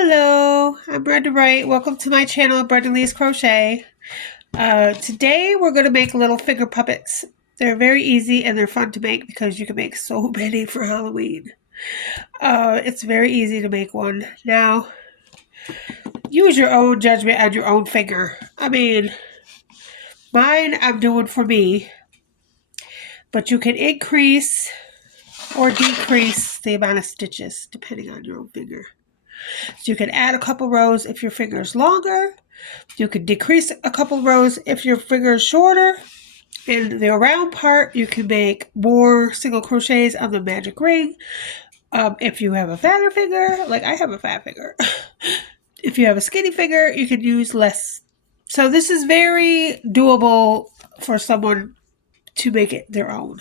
Hello, I'm Brenda Wright. Welcome to my channel, Brenda Lee's Crochet. Today we're going to make little finger puppets. They're very easy and they're fun to make because you can make so many for Halloween. It's very easy to make one. Now, use your own judgment on your own finger. Mine I'm doing for me, but you can increase or decrease the amount of stitches depending on your own finger. So you can add a couple rows if your finger is longer. You can decrease a couple rows if your finger is shorter. In the around part, you can make more single crochets on the magic ring. If you have a fatter finger, like I have a fat finger. If you have a skinny finger, you can use less. So this is very doable for someone to make it their own.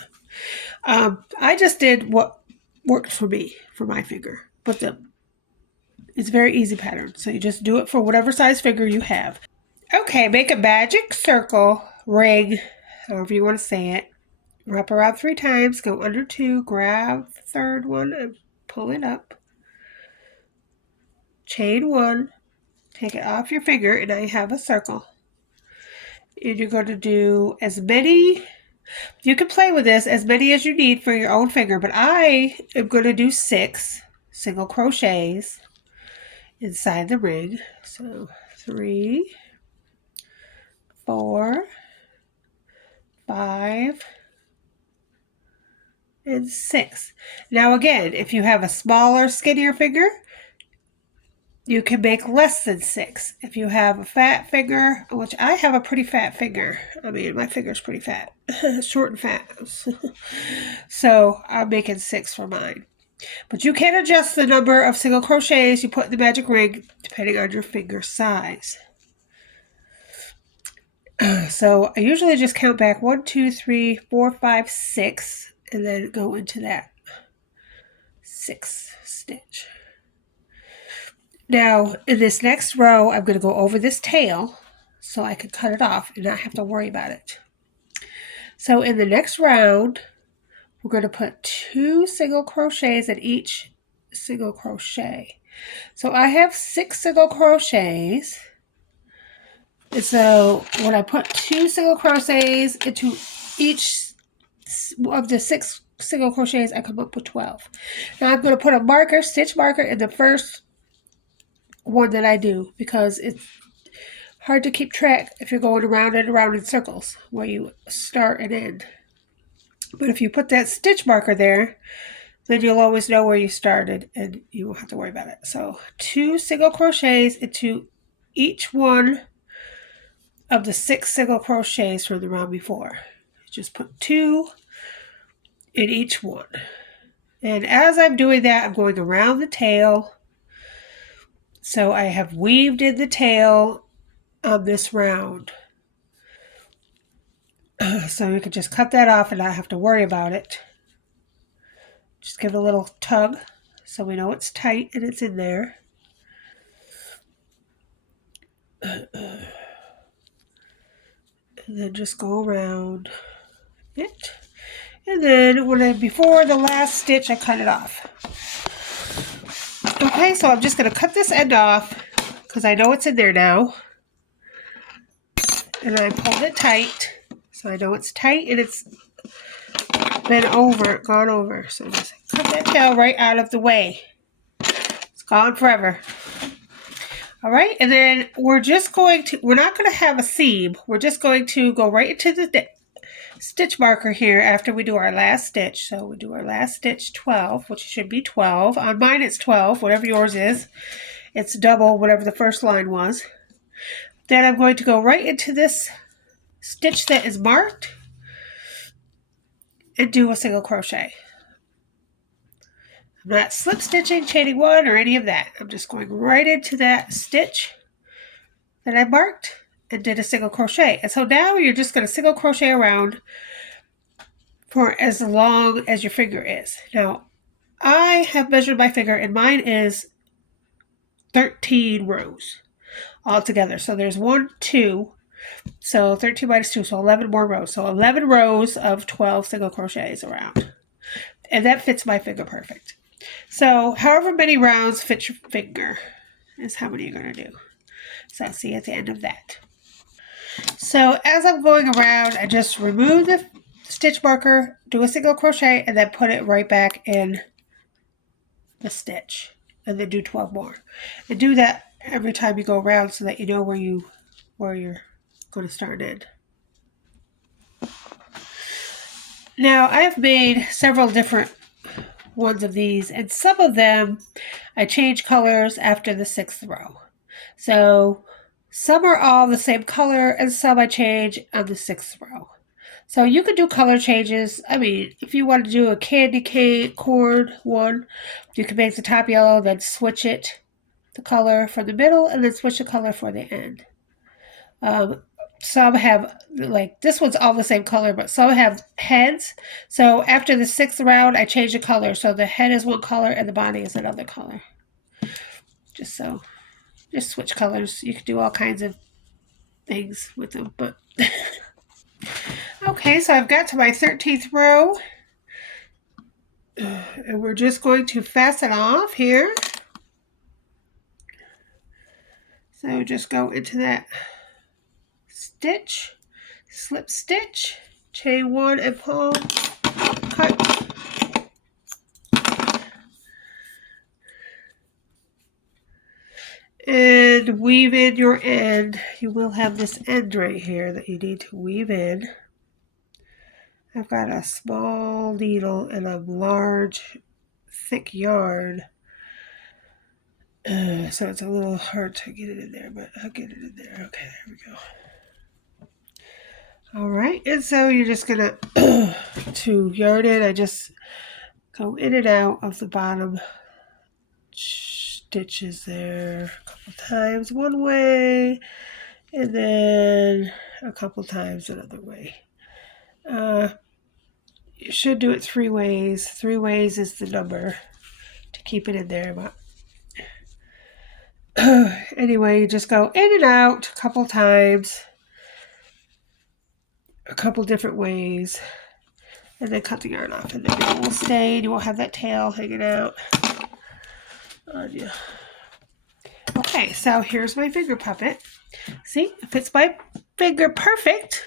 I just did what worked for me, for my finger. But it's a very easy pattern. So you just do it for whatever size finger you have. Okay, make a magic circle, ring, however you want to say it. Wrap around 3 times, go under 2, grab the third one and pull it up. Chain 1, take it off your finger, and now you have a circle. And you're going to do as many, you can play with this, as many as you need for your own finger, but I am going to do 6 single crochets inside the ring. So 3, 4, 5, and 6. Now again, if you have a smaller, skinnier finger, you can make less than 6. If you have a fat finger, which I have a pretty fat finger. My finger's pretty fat. Short and fat. So I'm making 6 for mine. But you can adjust the number of single crochets you put in the magic ring depending on your finger size. So I usually just count back 1, 2, 3, 4, 5, 6, and then go into that 6th stitch. Now, in this next row, I'm going to go over this tail so I can cut it off and not have to worry about it. So in the next round, we're going to put 2 single crochets in each single crochet. So I have 6 single crochets. And so when I put 2 single crochets into each of the 6 single crochets, I come up with 12. Now I'm going to put a marker, stitch marker, in the first one that I do because it's hard to keep track if you're going around and around in circles where you start and end. But if you put that stitch marker there, then you'll always know where you started and you won't have to worry about it. So 2 single crochets into each one of the 6 single crochets from the round before. Just put 2 in each one. And as I'm doing that, I'm going around the tail. So I have weaved in the tail on this round. So you can just cut that off and not have to worry about it. Just give it a little tug so we know it's tight and it's in there. And then just go around it. And then before the last stitch, I cut it off. Okay, so I'm just going to cut this end off because I know it's in there now. And I pulled it tight. So I know it's tight and it's gone over. So just cut that tail right out of the way. It's gone forever. All right, and then we're not going to have a seam. We're just going to go right into the stitch marker here after we do our last stitch. So we do our last stitch 12, which should be 12. On mine it's 12, whatever yours is. It's double whatever the first line was. Then I'm going to go right into this stitch that is marked and do a single crochet. I'm not slip stitching, chaining 1, or any of that. I'm just going right into that stitch that I marked and did a single crochet. And so now you're just going to single crochet around for as long as your finger is. Now, I have measured my finger and mine is 13 rows altogether. So there's 1, 2, so 13 minus 2, so 11 more rows. So 11 rows of 12 single crochets around. And that fits my finger perfect. So however many rounds fit your finger. is how many you're going to do. So I'll see you at the end of that. So as I'm going around, I just remove the stitch marker, do a single crochet, and then put it right back in the stitch. And then do 12 more. And do that every time you go around so that you know where you're going to start in. Now I've made several different ones of these, and some of them I change colors after the 6th row. So some are all the same color and some I change on the 6th row. So you can do color changes. I mean, if you want to do a candy cane corn one, you can make the top yellow, then switch it, the color for the middle, and then switch the color for the end. Some have, like, this one's all the same color, but some have heads. So after the 6th round, I change the color. So the head is one color and the body is another color. Just switch colors. You can do all kinds of things with them, but... Okay, so I've got to my 13th row. And we're just going to fasten off here. So just go into that stitch, slip stitch, chain 1 and pull, cut. And weave in your end. You will have this end right here that you need to weave in. I've got a small needle and a large, thick yarn. So it's a little hard to get it in there, but I'll get it in there. Okay, there we go. All right, and so you're just gonna to yarn it. I just go in and out of the bottom stitches there a couple times one way, and then a couple times another way. You should do it 3 ways. 3 ways is the number to keep it in there, but anyway, you just go in and out a couple times, a couple different ways, and then cut the yarn off, and then it will stay, and you won't have that tail hanging out on you. Okay, so here's my finger puppet. See, it fits my finger perfect.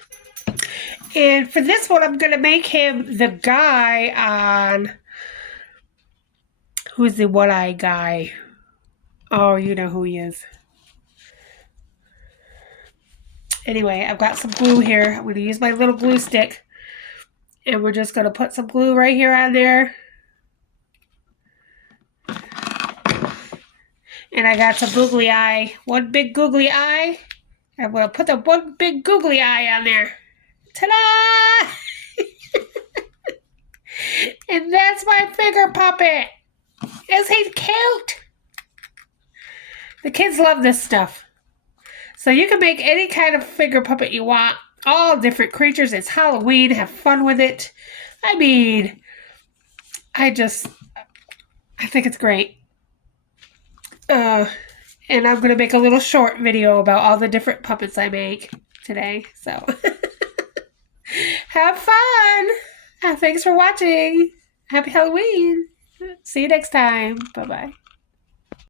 And for this one, I'm going to make him the guy on... Who's the one-eyed guy? Oh, you know who he is. Anyway, I've got some glue here. I'm going to use my little glue stick. And we're just going to put some glue right here on there. And I got some googly eye. One big googly eye. I'm going to put the one big googly eye on there. Ta-da! And that's my finger puppet. Isn't he cute? The kids love this stuff. So you can make any kind of finger puppet you want. All different creatures. It's Halloween. Have fun with it. I mean, I think it's great. And I'm going to make a little short video about all the different puppets I make today. So have fun. Thanks for watching. Happy Halloween. See you next time. Bye-bye.